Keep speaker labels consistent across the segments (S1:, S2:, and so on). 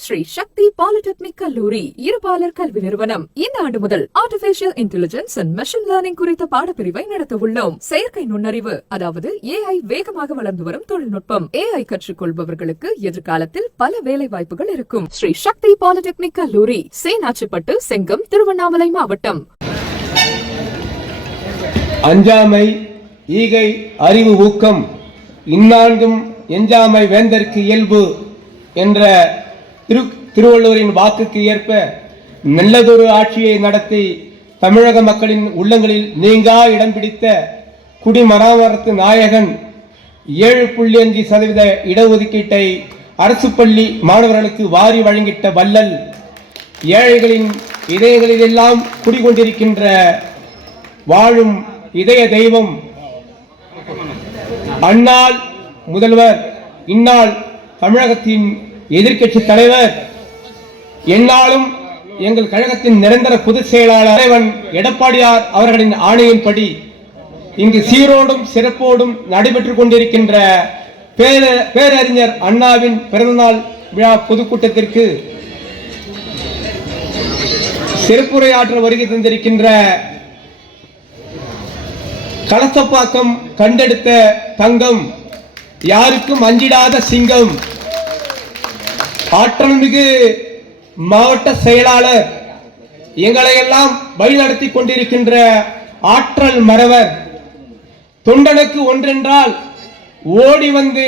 S1: ஸ்ரீ சக்தி polytechnic கல்லூரி இருபாலர் கல்வி நிறுவனம். இந்த ஆண்டு முதல் artificial intelligence and machine learning குறித்த பாடப்பிரிவை நடத்த உள்ளோம். செயற்கை நுண்ணறிவு அதாவது ஏஐ வேகமாக வளர்ந்து வரும் தொழில்நுட்பம். ஏஐ கற்றுக்கொள்பவர்களுக்கு எதிர்காலத்தில் பல வேலை வாய்ப்புகள் இருக்கும். ஸ்ரீ சக்தி பாலிடெக்னிக் கல்லூரி சேனாச்சிப்பட்டு செங்கம் திருவண்ணாமலை மாவட்டம்.
S2: அஞ்சாமை ஈகை அறிவு ஊக்கம் இந்நான்கும் எஞ்சாமை வேந்தற்கு இயல்பு என்ற திரு திருவள்ளுவரின் வாக்குக்கு ஏற்ப நல்லதொரு ஆட்சியை நடத்தி தமிழக மக்களின் உள்ளங்களில் நீங்கா இடம் பிடித்த குடிமராமரத்து நாயகன் ஏழு புள்ளி அஞ்சு சதவீத இடஒதுக்கீட்டை அரசு பள்ளி மாணவர்களுக்கு வாரி வழங்கிட்ட வல்லல் ஏழைகளின் இதயங்களிலெல்லாம் குடிகொண்டிருக்கின்ற வாழும் இதய தெய்வம் அந்நாள் முதல்வர் இந்நாள் தமிழகத்தின் எதிர்க்கட்சி தலைவர் எந்நாளும் எங்கள் கழகத்தின் நிரந்தர பொதுச் செயலாளர் தலைவன் எடப்பாடியார் அவர்களின் ஆணையின்படி இங்கு சீரோடும் சிறப்போடும் நடைபெற்றுக் கொண்டிருக்கின்ற பேர பேரறிஞர் அண்ணாவின் பிறந்தநாள் விழா பொதுக்கூட்டத்திற்கு சிறப்புரையாற்ற வருகை தந்திருக்கின்ற கலசப்பாக்கம் கண்டெடுத்த தங்கம் யாருக்கும் அஞ்சிடாத சிங்கம் ஆற்றல் மிகு மாவட்ட செயலாளர் எங்களை எல்லாம் வழிநடத்தி கொண்டிருக்கின்ற ஆற்றல் மறவர் தொண்டனுக்கு ஒன்றென்றால் ஓடி வந்து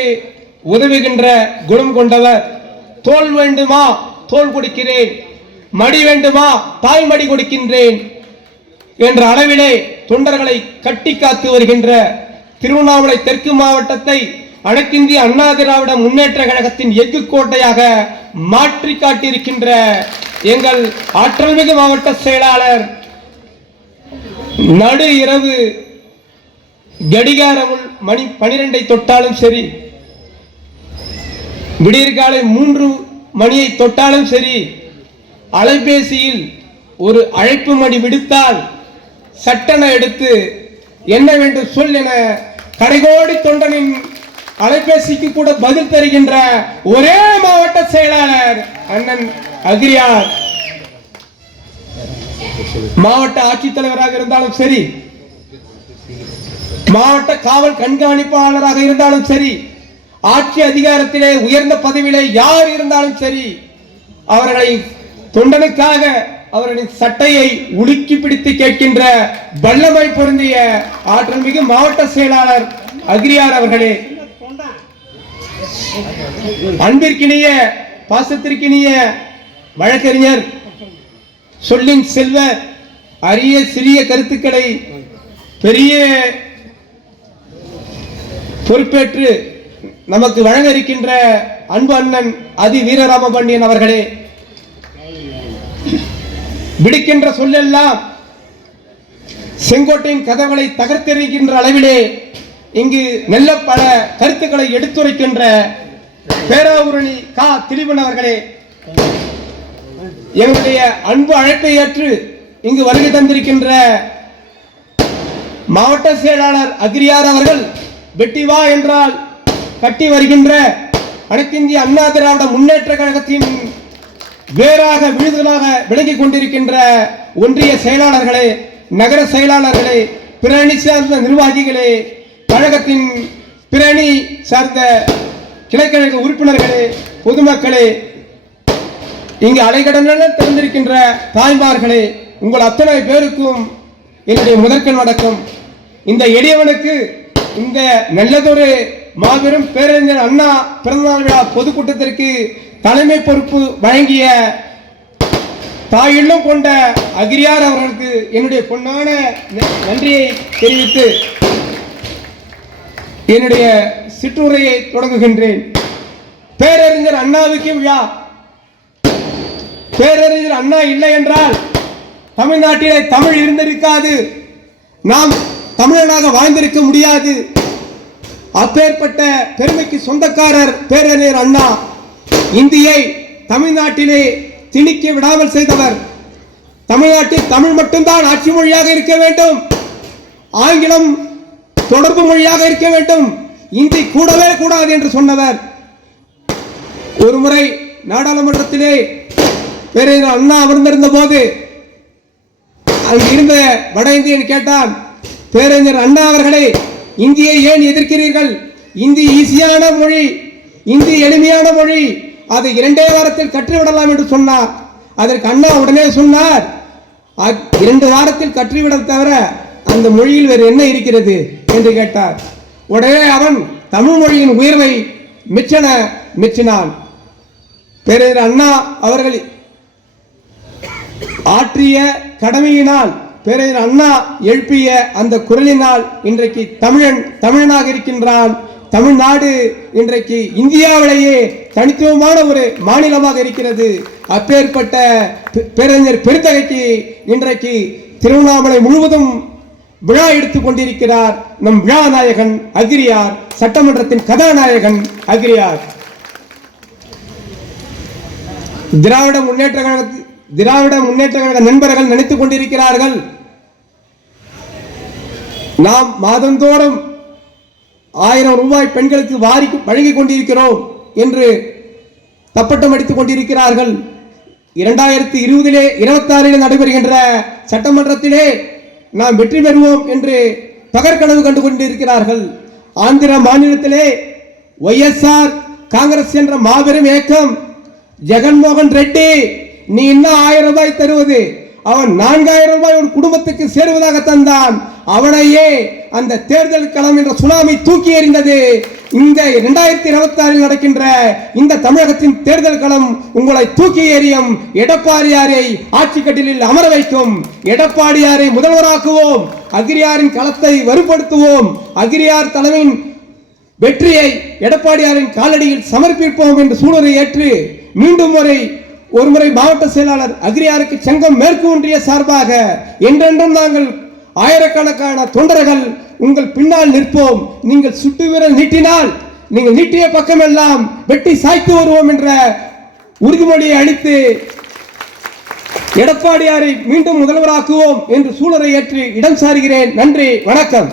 S2: உதவுகின்ற குணம் கொண்டவர். தோல் வேண்டுமா? தோல் கொடுக்கிறேன். மடி வேண்டுமா? தாய் மடி கொடுக்கின்றேன் என்ற அளவிலே தொண்டர்களை கட்டி காத்து வருகின்ற திருவண்ணாமலை தெற்கு மாவட்டத்தை வடக்கிந்திய அண்ணா திராவிட முன்னேற்ற கழகத்தின் எஃகு கோட்டையாக மாற்றி காட்டியிருக்கின்ற எங்கள் ஆற்றல்மிகு மாவட்ட செயலாளர் நடு இரவு கடிகாரமுள் மணி பனிரெண்டை தொட்டாலும் சரி விடியற்காலை மூன்று மணியை தொட்டாலும் சரி அலைபேசியில் ஒரு அழைப்பு மணி விடுத்தால் சட்டென எடுத்து என்ன வேண்டும் சொல் என கரைகோடி தொண்டனின் அலைபேசிக்கு கூட பதில் தருகின்ற ஒரே மாவட்ட செயலாளர் அண்ணன் அகிரியார். மாவட்ட ஆட்சித்தலைவராக இருந்தாலும் சரி மாவட்ட காவல் கண்காணிப்பாளராக இருந்தாலும் சரி ஆட்சி அதிகாரத்திலே உயர்ந்த பதவியிலே யார் இருந்தாலும் சரி அவர்களை தொண்டனுக்காக அவர்களின் சட்டையை உலுக்கி பிடித்து கேட்கின்ற வல்லமை பொருந்திய ஆற்றல் மிகு மாவட்ட செயலாளர் அக்ரியார் அவர்களே அன்பிற்கினிய பாசத்திற்கினிய வழக்கறிஞர் சொல்லின் செல்வர் அரிய சிறிய கருத்துக்களை பெரிய பொறுப்பேற்று நமக்கு வழங்க இருக்கின்ற அன்பு அண்ணன் அதி வீரராம பாண்டியன் அவர்களே விடுக்கின்ற சொல்லெல்லாம் செங்கோட்டையின் கதவுகளை தகர்த்தெறிகின்ற அளவிலே இங்கு நல்ல பல கருத்துக்களை எடுத்துரைக்கின்ற பேராவூரணி கா. திலீபன் அவர்களே எங்களுடைய அன்பு அழைப்பை ஏற்று இங்கு வருகை தந்திருக்கின்ற மாவட்ட செயலாளர் அக்ரியார் அவர்கள் வெட்டி வா என்றால் கட்டி வருகின்ற அனைத்திந்திய அண்ணா திராவிட முன்னேற்ற கழகத்தின் வேறாக விழுதலாக விளங்கிக் கொண்டிருக்கின்ற ஒன்றிய செயலாளர்களே நகர செயலாளர்களே பிரணி சார்ந்த நிர்வாகிகளே கழகத்தின் பிரணி சார்ந்த கிளைக்கழக உறுப்பினர்களே பொதுமக்களே இங்கு அலைகடன திறந்திருக்கின்ற தாய்மார்களே உங்கள் அத்தனை பேருக்கும் என்னுடைய முதற்கண் வணக்கம். இந்த எளியவனுக்கு இந்த நல்லதொரு மாபெரும் பேரறிஞர் அண்ணா பிறந்தநாள் விழா பொதுக்கூட்டத்திற்கு தலைமை பொறுப்பு வழங்கிய தாயிலும் கொண்ட அகிரியார் அவர்களுக்கு என்னுடைய பொன்னான நன்றியை தெரிவித்து என்னுடைய சிற்றுரையை தொடங்குகின்றேன். பேரறிஞர் அண்ணாவுக்கு விழா. பேரறிஞர் அண்ணா இல்லை என்றால் தமிழ்நாட்டிலே தமிழ் இருந்திருக்காது. நாம் தமிழனாக வாழ்ந்திருக்க முடியாது. அப்பேற்பட்ட பெருமைக்கு சொந்தக்காரர் பேரறிஞர் அண்ணா. இந்தியை தமிழ்நாட்டிலே திணிக்க விடாமல் செய்தவர். தமிழ்நாட்டில் தமிழ் மட்டும்தான் ஆட்சி மொழியாக இருக்க வேண்டும். ஆங்கிலம் தொடர்பு மொழியாக இருக்க வேண்டும். இந்தி கூடவே கூடாது என்று சொன்னவர். ஒருமுறை நாடாளுமன்றத்திலே பேரறிஞர் அண்ணா அமர்ந்திருந்த போது அங்கு இருந்த வட இந்தியன் கேட்டான் பேரறிஞர் அண்ணா அவர்களே இந்தியை ஏன் எதிர்க்கிறீர்கள்? இந்தி ஈஸியான மொழி இந்தி எளிமையான மொழி. அதை இரண்டே வாரத்தில் கற்றுவிடலாம் என்று சொன்னார். அதற்கு அண்ணா உடனே சொன்னார் "அ- இரண்டு வாரத்தில் கற்றுவிட தவிர அந்த மொழியில் வேறு என்ன இருக்கிறது? என்று கேட்டார். உடனே அவன் தமிழ் மொழியின் உயர்வை மிச்சன மிச்சினான். பேரர் அண்ணா அவர்கள் ஆற்றிய கடமையினால் பேரர் அண்ணா எழுப்பிய அந்த குரலினால் இன்றைக்கு தமிழன் தமிழனாக இருக்கின்றான். தமிழ்நாடு இன்றைக்கு இந்தியாவிலேயே தனித்துவமான ஒரு மாநிலமாக இருக்கிறது. அப்பேற்பட்ட பேரறிஞர் பெருத்தகைக்கு இன்றைக்கு திருவண்ணாமலை முழுவதும் விழா எடுத்துக் கொண்டிருக்கிறார் நம் விழா நாயகன் அகிரியார் சட்டமன்றத்தின் கதாநாயகன் அகிரியார். திராவிட முன்னேற்ற கழக திராவிட முன்னேற்ற கழக நண்பர்கள் நினைத்துக் கொண்டிருக்கிறார்கள். நாம் மாதந்தோறும் ஆயிரம் ரூபாய் பெண்களுக்கு வாரி வழங்கிக் கொண்டிருக்கிறோம் என்று தப்பட்டம் அடித்துக் கொண்டிருக்கிறார்கள். இரண்டாயிரத்தி இருபதிலே இருபத்தாறில் நடைபெறுகின்ற சட்டமன்றத்திலே நாம் வெற்றி பெறுவோம் என்று பகற்கனவு கண்டு கொண்டிருக்கிறார்கள் ஆந்திர மாநிலத்திலே ஒய்எஸ்ஆர் காங்கிரஸ் என்ற மாபெரும் இயக்கம் ஜெகன்மோகன் ரெட்டி நீ இன்னும் ஆயிரம் ரூபாய் தருவது அவன் நான்காயிரம் ரூபாய் ஒரு குடும்பத்துக்கு சேருவதாக தந்தான். அவனையே அந்த தேர்தல் களம் என்ற சுனாமி தூக்கி எறிந்தது. இந்த இரண்டாயிரத்தி இருபத்தி ஆறில் நடக்கின்ற இந்த தமிழகத்தின் தேர்தல் களம் உங்களை தூக்கி எறியும் எடப்பாடியாரை ஆட்சி கட்டிலில் அமர வைக்கும். எடப்பாடியாரை முதல்வராக்குவோம். அகிரியாரின் களத்தை வலுப்படுத்துவோம். அகிரியார் தலைமையின் வெற்றியை எடப்பாடியாரின் காலடியில் சமர்ப்பிப்போம் என்று சூழலை ஏற்று மீண்டும் முறை ஒருமுறை மாவட்ட செயலாளர் அக்ரியாருக்கு செங்கம் மேற்கு ஒன்றிய சார்பாக என்றென்றும் நாங்கள் ஆயிரக்கணக்கான தொண்டர்கள் உங்கள் பின்னால் நிற்போம். நீங்கள் சுட்டு விரல் நீட்டினால் நீங்கள் நீட்டிய பக்கமெல்லாம் வெட்டி சாய்த்து வருவோம் என்ற உறுதிமொழியை அளித்து எடப்பாடியாரை மீண்டும் முதல்வராக்குவோம் என்று சூழலை ஏற்று இடம் சாருகிறேன் நன்றி வணக்கம்.